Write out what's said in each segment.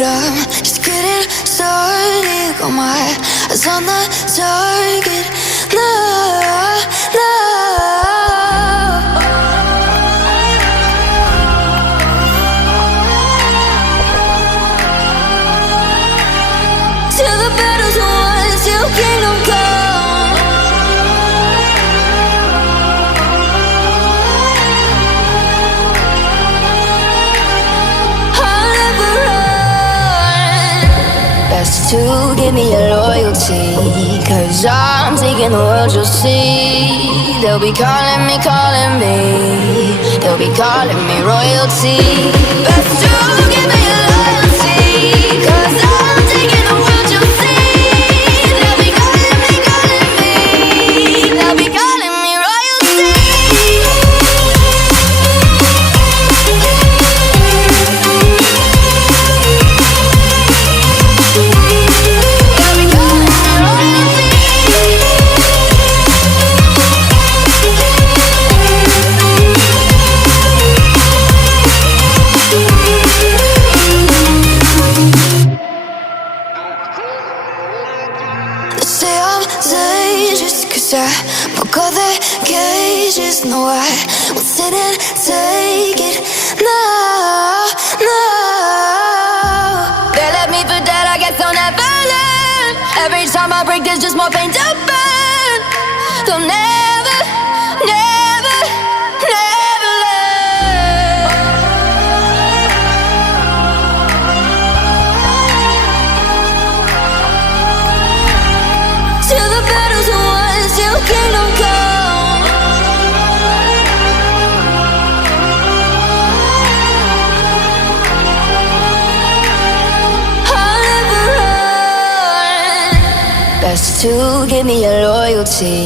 but I'm just getting started. Got my eyes on the target. No, no. Till the battle's won, till kingdom come. I'll never run. Best to give me your loyalty, 'cause I'm taking the world, you'll see. They'll be calling me, calling me. They'll be calling me royalty. Best to give me your loyalty, 'cause I'm taking the world, you'll see. I broke all the cages, no, I won't sit and take it. No, no. They left me for dead, I guess I'll never learn. Every time I break, there's just more pain to burn. They'll never, never, never learn. Till the battle's won, till kingdom come. I'll never run. Best to give me your loyalty,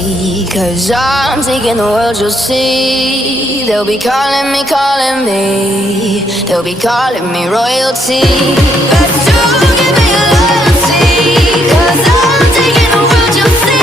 'cause I'm taking the world, you'll see. They'll be calling me, calling me. They'll be calling me royalty. Best to give me your loyalty, 'cause I'm taking the world, you'll see.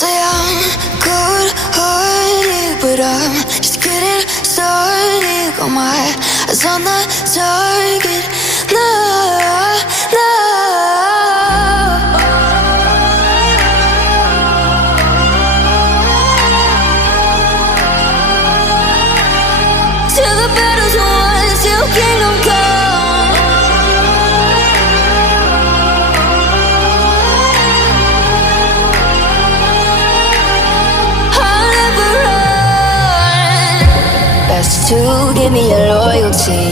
Say I'm good-hearted, but I'm just getting started. Got my eyes on the target. No, no. Till the battle's won, till kingdom come. To give me your loyalty,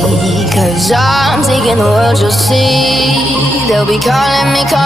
'cause I'm taking the world, you'll see. They'll be calling me, calling